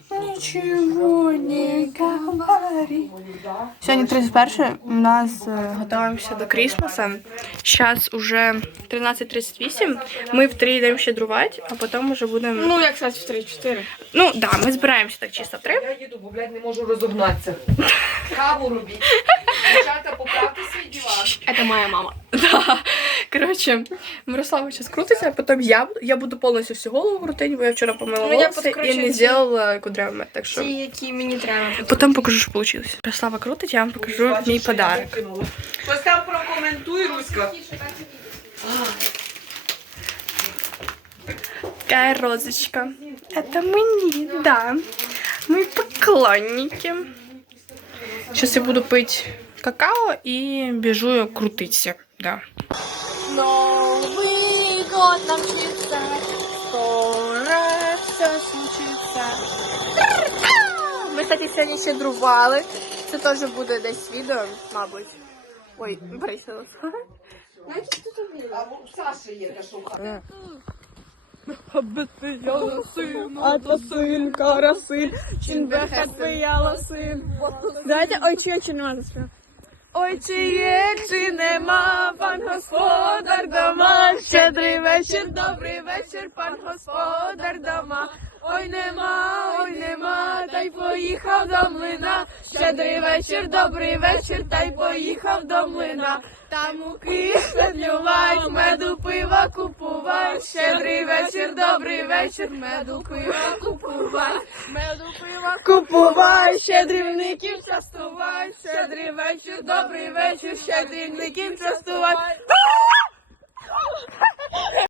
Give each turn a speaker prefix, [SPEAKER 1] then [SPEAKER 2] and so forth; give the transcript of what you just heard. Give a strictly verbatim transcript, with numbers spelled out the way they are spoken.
[SPEAKER 1] Нічого не говори. Сьогодні тридцять перше, у нас готуємося до Крісмаса. Зараз уже тринадцять тридцять вісім. Ми в три йдемо щедрувати, а потім вже будемо...
[SPEAKER 2] Ну, як сказати, в три-чотири.
[SPEAKER 1] Ну, так, да, ми збираємося так чисто в три.
[SPEAKER 3] Я їду, бо, блядь, не можу розогнатися. Каву робіть. Дівчата, поправте свій диван.
[SPEAKER 2] Це моя мама.
[SPEAKER 1] Да. Коротше, Мирослава зараз крутиться, а потім я, буду- я буду повністю всю голову крутити, бо я вчора помила
[SPEAKER 2] Ну, я
[SPEAKER 1] волоси і
[SPEAKER 2] підкручу
[SPEAKER 1] не
[SPEAKER 2] ці-
[SPEAKER 1] зробила кудрями, так що...
[SPEAKER 2] Ті, які мені треба.
[SPEAKER 1] Потім покажу, що вийшло. Мирослава крутить, я вам покажу мій подарок.
[SPEAKER 3] Ось там прокоментуй, Руська.
[SPEAKER 1] Такая розочка. Это мені, да. Мои поклонники. Сейчас я буду пить какао и бежу крутиться. Да.
[SPEAKER 2] Новий год навчиться, скоро все случиться. Ми, кстати, сьогодні щедрували. Це теж буде десь відео, мабуть. Ой, Борисова.
[SPEAKER 3] А у Саші є те, що в
[SPEAKER 2] А то сын, карасин, чин бехет пияла син. Давайте, ой, чи є, чи нема заспівати? Ой, чи є, чи нема, пан господар дома, щедрий вечір, добрий вечір, пан господар дома. Ой, нема, ой, нема, та й поїхав до млина, щедрий вечір, добрий вечір, та й поїхав до млина. Там муки шведлювать, меду пива купувать, щедрий вечір, добрий вечір, меду пива купувать, меду пива купувать, щедрівників частувать, щедрий вечір, добрий вечір, щедрівників частувать.